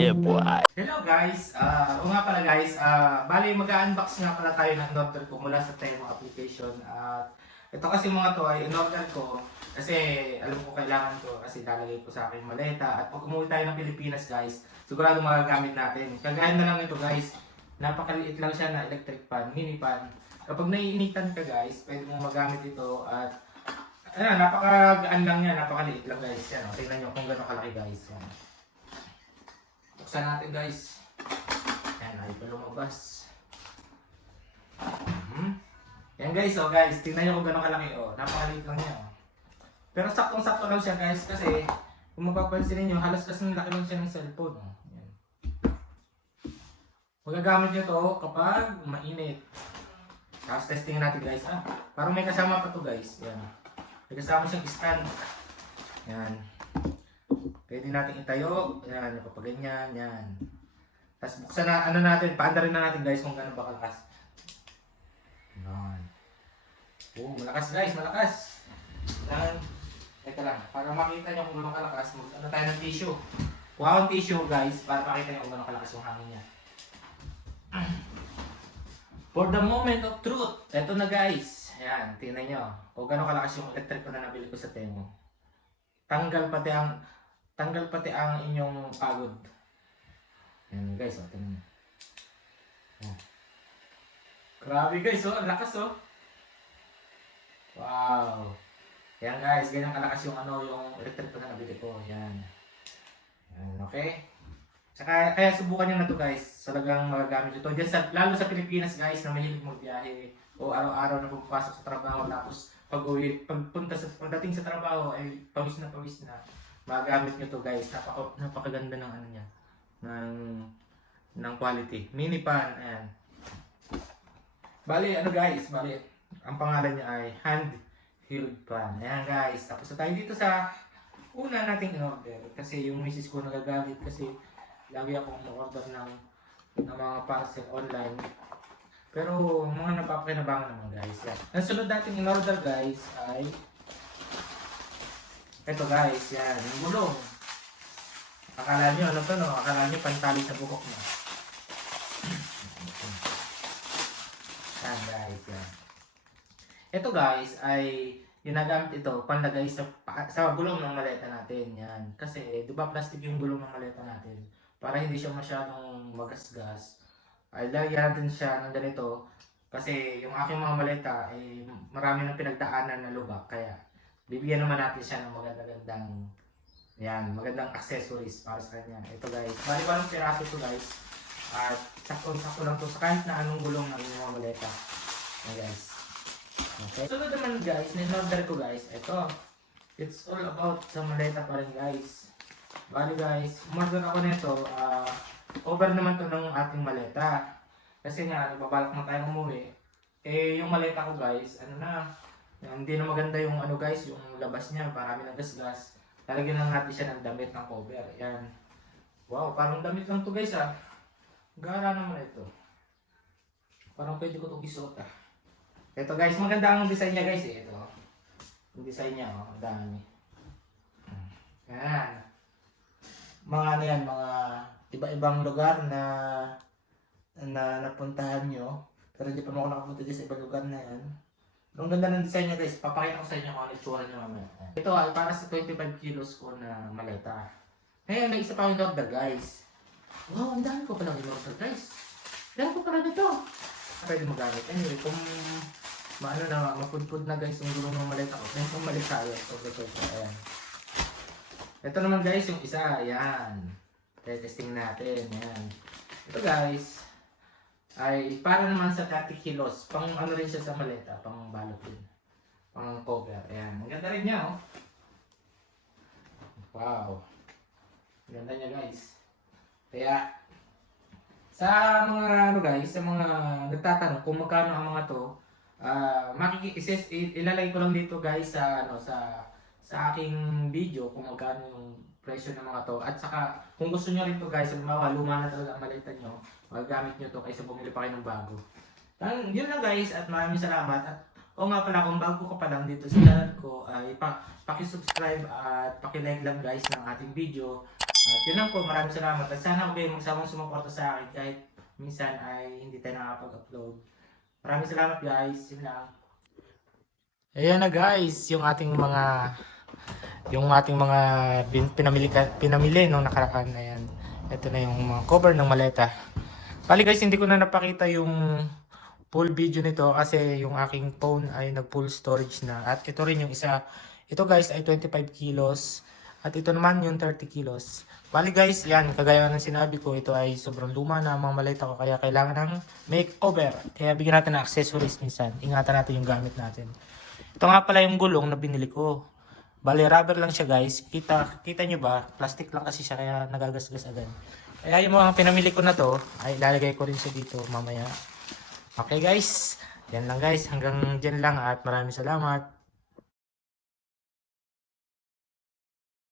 Yeah, boy. Hello guys! Ah, o nga pala guys, ah, bali mag-unbox nga pala tayo ng in-order ko mula sa Temo application. At ito kasi mga to ay in-order ko kasi alam ko kailangan ko kasi lalagay ko sa aking maleta. At pag umuwi tayo ng Pilipinas guys, sigurado magagamit natin. Kagaya na lang ito guys, napakaliit lang siya na electric fan, mini fan. Kapag naiinitan ka guys, pwede mong magamit ito at ano, napakagaan lang yan, napakaliit lang guys. Yan, o, tingnan nyo kung gano'ng kalaki guys. Yan. Buksan natin guys. Ayan, ay pa lumabas. Mhm. Yan guys, oh guys, tingnan nyo kung gano'ng kalaki. Oh, napakaliit lang niya. Oh. Pero saktong-sakto lang siya guys kasi kung mapapansin niyo halos kasing laki lang siya ng cellphone. Oh. Yan. Magagamit nyo to kapag mainit. Tapos testing natin guys. Ah, parang may kasama pa to guys. Yan. May kasama siyang stand. Yan. Pwede natin itayo. Yan, napapaganyan. Yan. Tapos buksan na, ano natin, paanda rin na natin guys kung gano'n ba kalakas. Yan. Oh, malakas guys, malakas. Yan. Teka lang, para makita nyo kung gano'n kalakas, mag ano tayo ng tissue. Kuha akong tissue guys, para makita nyo kung gano'n kalakas yung hangin niya. For the moment of truth, eto na guys. Ayan, tingnan nyo. Kung gano'n kalakas yung electric ko na nabili ko sa Temo. Tanggal pati ang tanggal pati ang inyong pagod. Ayan guys, oh, tingnan nyo. Oh. Grabe guys, oh, ang lakas oh. Wow. Ayan guys, ganyan kalakas yung ano, yung electric ko na nabili ko. Ayan. Ayan, okay? Saka, kaya subukan nyo na to guys. Talagang magagamit nyo to. Diyan sa, lalo sa Pilipinas guys na mahilig magbiyahe o araw-araw na pumapasok sa trabaho tapos pag uwi, pagpunta sa, pagdating sa trabaho ay pawis na pawis na. Magagamit nyo to guys. Napaka, napakaganda ng ano niya. Ng, ng quality. Mini pan, ayan. Bali, ano guys, bali, ang pangalan niya ay hand healed pan. Ayan guys, tapos na tayo dito sa una nating in-order. Kasi yung misis ko nagagamit kasi lagi akong order ng, ng mga parcel online. Pero mga napapakinabangan naman guys. Yan. Ang sunod nating in-order guys ay ito guys, yan, yung gulong. Akala nyo, ano to no? Akala nyo pantali sa buhok mo. Yan guys, yan. Ito guys ay ginagamit ito panlagay sa sa gulong ng maleta natin. Yan. Kasi 'di ba plastic yung gulong ng maleta natin para hindi siya masyadong magasgas. Ay lagyan natin siya ng ganito kasi yung aking mga maleta ay marami ng pinagdaanan na lubak kaya bibigyan naman natin siya ng magandang yan, magandang accessories para sa kanya. Ito guys, bali pa ng piraso to guys. At sakto-sakto lang to sa kahit na anong gulong ng mga maleta. Yan guys. Okay. Sunod naman guys, in-order ko guys, ito. It's all about sa maleta pa rin guys. Bali guys, umorder ako nito, ah, over naman to ng ating maleta. Kasi nga, nagbabalak na tayong umuwi. Eh, yung maleta ko guys, ano na, hindi na maganda yung ano guys, yung labas niya, marami ng gasgas. Lalagyan lang natin siya ng damit ng cover. Yan. Wow, parang damit lang to guys ah. Gara naman ito. Parang pwede ko itong isuot ah. Ito guys, maganda ang design niya guys eh. Ito. Yung design niya, oh, ang dami. Yan. Mga ano yan, mga iba-ibang lugar na na napuntahan nyo. Pero hindi pa mo ako nakapunta sa ibang lugar na yan. Ang ganda ng design niya guys, papakita ko sa inyo kung ano itsura niya mamaya. Ito ay para sa 25 kilos ko na maleta. Ngayon, may isa pa akong order guys. Wow, ang dami ko palang in-order guys. Dami ko pala nito. Pwede magamit. Anyway, kung maano na, mapudpud na guys yung gulong ng maleta ko. Then kung mali tayo, so ito, ito, ayan. Ito naman guys, yung isa, ayan. Testing natin, ayan. Ito guys, ay para naman sa 30 kilos. Pang ano rin siya sa maleta, pang balot din. Pang cover, ayan. Ang ganda rin niya, oh. Wow. Ganda niya guys. Kaya, sa mga ano guys, sa mga nagtatanong kung magkano ang mga to, ah makiki ilalagay ko lang dito guys sa ano sa sa aking video kung magkano yung presyo ng mga to. At saka kung gusto niyo rin to guys, halimbawa luma na talaga ang malita nyo, magagamit nyo to kaysa bumili pa kayo ng bago. Tan, yun lang guys at maraming salamat at O nga pala, kung bago ka pa lang dito sa channel ko, ay pa, paki-subscribe at paki-like lang guys ng ating video. At yun lang po, maraming salamat. At sana kayo magsamang sumuporta sa akin kahit minsan ay hindi tayo nakapag-upload. Maraming salamat guys. Yun lang. Ayan na guys, yung ating mga yung ating mga pinamili, pinamili nung nakaraan. Ayan. Ito na yung mga cover ng maleta. Bali guys, hindi ko na napakita yung full video nito kasi yung aking phone ay nag full storage na. At ito rin yung isa. Ito guys ay 25 kilos. At ito naman yung 30 kilos. Bali guys, yan, kagaya ng sinabi ko, ito ay sobrang luma na mga maleta ko kaya kailangan ng makeover. Kaya bigyan natin ng accessories minsan. Ingatan natin yung gamit natin. Ito nga pala yung gulong na binili ko. Bali, rubber lang siya guys. Kita, kita nyo ba? Plastic lang kasi siya kaya nagagasgas agad. Kaya yung mga pinamili ko na to, ay ilalagay ko rin siya dito mamaya. Okay guys, yan lang guys. Hanggang dyan lang at maraming salamat.